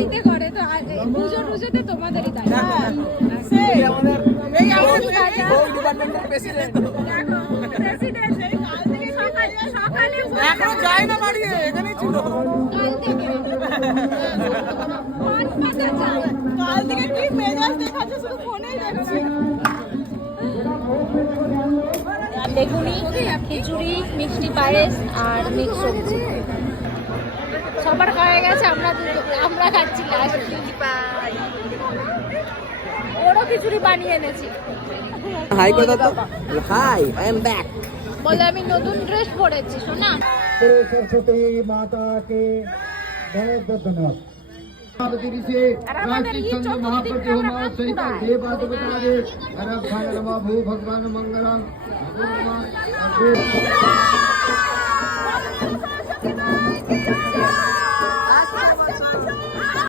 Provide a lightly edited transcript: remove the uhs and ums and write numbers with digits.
বাড়িতে করে তো পুজো টুজোতে তোমাদেরই দায়। এখনো যায় না বাড়ি, এখানেই ছিল কাল থেকে। কি মেজাজ দেখাচ্ছে, শুধু ফোনেই দেখছি। বেগুনি, খিচুড়ি, মিষ্টি পায়েস আর মিক্স সবজি সবার খাওয়া গেছে। আমরা খাচ্ছি লাস্ট। ওরও খিচুড়ি বানিয়ে এনেছি। হাই করে দাও তো। Hi, I am back. বলে আমি নতুন ড্রেস পরেছি শোনা। सरस्वती माता के बहुत बहुत धन्यवाद। भू भगवान मंगलम।